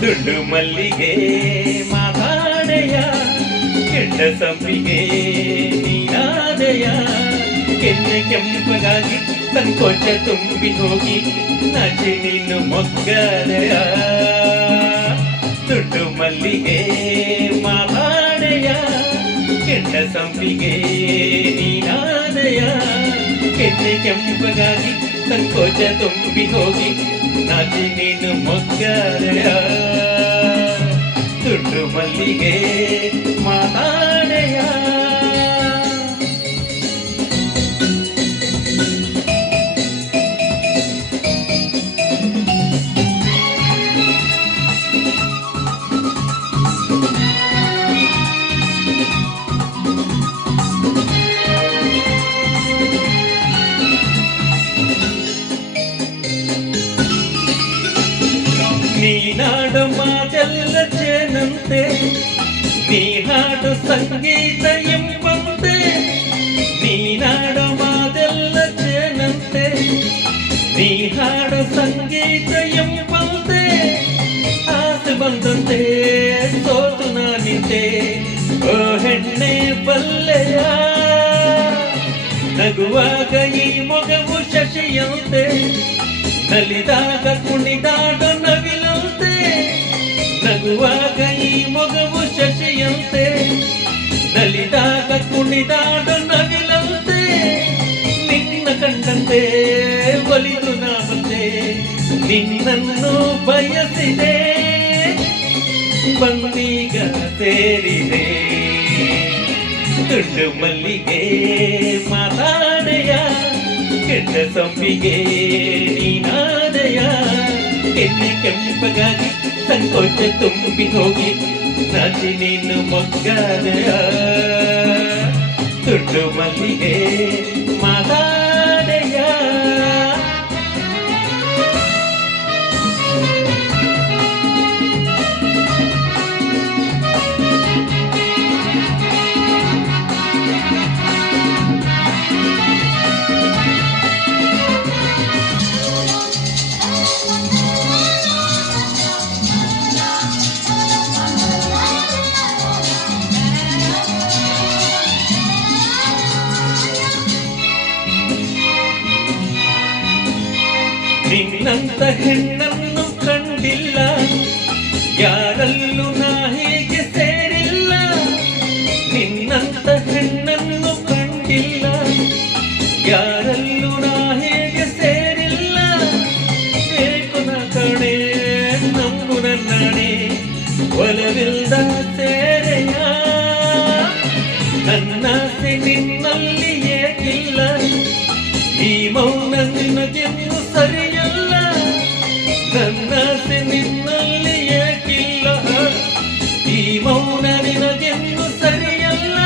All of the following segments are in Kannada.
ದುಂಡು ಮಲ್ಲಿಗೆ ಮಾತಾಡೆಯ ಕೆಂಡ ಸಂಪಿಗೆ ನೀನಾದೆಯ ಕೆನ್ನೆ ಕೆಂಪಗಾಗಿ ಸಂಕೋಚ ತುಂಬಿ ಹೋಗಿ ನಾಚಿ ನೀನು ಮೊಗ್ಗದೆಯ ದುಂಡು ಮಲ್ಲಿಗೆ ಮಾತಾಡೆಯ ಕೆಂಡ ಸಂಪಿಗೆ ನೀನಾದೆಯ ಕೆನ್ನೆ ಕೆಂಪಗಾಗಿ ಸಂಕೋಚ ತುಂಬಿ ಹೋಗಿ ನಾಚಿ ನೀನು ಮೊಗ್ಗದೆಯ ದುಂಡು ಮಲ್ಲಿಗೆ ಮಾತಾಡೆಯ ನೀನಾಡು ಮಾತೆಲ್ಲ ಚೇನಂತೆ ನೀ ಹಾಡು ಸಂಗೀತ ಎಂಬಂತೆ ನೀನಾಡು ಮಾತೆಲ್ಲ ಚೇನಂತೆ ನೀ ಹಾಡು ಸಂಗೀತ ಎಂಬಂತೆ ಆಸೆ ಬಂದಂತೆ ಸೋತು ನಾನಿದ್ದೆ ಓ ಹೆಣ್ಣೆ ಬಲ್ಲೆಯ ನಗುವಾಗ ಈ ಮೊಗವು ಶಶಿಯಂತೆ ನಲಿದಾಗ ಕುಣಿದಾಡ ನವಿಲಂತೆ ನಗುವಾಗ ಈ ಮೊಗವು ಶಶಿಯಂತೆ ನಲಿದಾಗ ಕುಣಿದಾಡ ನವಿಲಂತೆ ನಿನ್ನ ಕಂಡಂತೆ ಒಲಿದು ನಾವಂತೆ ನಿನ್ನನ್ನು ಬಯಸಿದೆ ಬಂದೀಗ ಸೇರಿದೆ ದುಂಡು ಮಲ್ಲಿಗೆ ಮಾತಾಡೆಯ ಕೆಂಡ ಸಂಪಿಗೆ ನೀನಾದೆಯ ಕೆನ್ನೆ ಕೆಂಪಗಾಗಿ ಸಂಕೋಚ ತುಂಬಿ ಹೋಗಿ ನಾಚಿ ನೀನು ಮೊಗ್ಗದೆಯ ದುಂಡು ಮಲ್ಲಿಗೆ ಮಾತಾಡೆಯ ನಿನ್ನಂತ ಹೆಣ್ಣನ್ನು ಕಂಡಿಲ್ಲ ಯಾರಲ್ಲೂ ನಾ ಹೀಗೆ ಸೇರಿಲ್ಲ ನಿನ್ನಂತ ಹೆಣ್ಣನ್ನು ಕಂಡಿಲ್ಲ ಯಾರಲ್ಲೂ ನಾ ಹೀಗೆ ಸೇರಿಲ್ಲ ಬೇಕು ನ ಕಣೆ ನಂಬು ನನ್ನಣೆ ಒಲವಿಲ್ದ ಸೇರೆಯ ನನ್ನಾಸೆ ನಿನ್ನಲ್ಲಿ ಏಕಿಲ್ಲ ಈ ಮೌನ ನಿನಗೆನ್ನು ಸರಿಯಲ್ಲ ನನ್ನಾಸೆ ನಿನ್ನಲ್ಲಿ ಏಕಿಲ್ಲ ಈ ಮೌನ ನಿನಗೆನ್ನು ಸರಿಯಲ್ಲ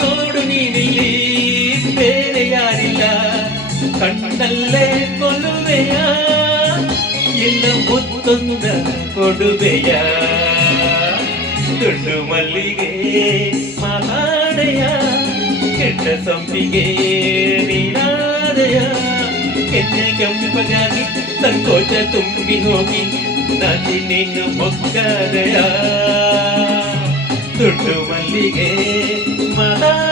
ನೋಡು ನೀನಿಲ್ಲಿ ಬೇರೆ ಯಾರಿಲ್ಲ ಕಣ್ಣಲ್ಲೇ ಕೊಲುವೆಯ ಇಲ್ಲ ಮುತ್ತೊಂದ ಕೊಡುವೆಯ ದುಂಡು ಮಲ್ಲಿಗೆ ಮಾತಾಡೆಯ ಕೆಂಡ ಸಂಪಿಗೆ ನೀನಾದೆಯ ಕೆನ್ನೆ ಕೆಂಪಗಾಗಿ ಸಂಕೋಚ ತುಂಬಿ ಹೋಗಿ ನಾಚಿ ನೀನು ಮೊಗ್ಗದೆಯ ದುಂಡು ಮಲ್ಲಿಗೆ ಮಾತಾಡೆಯ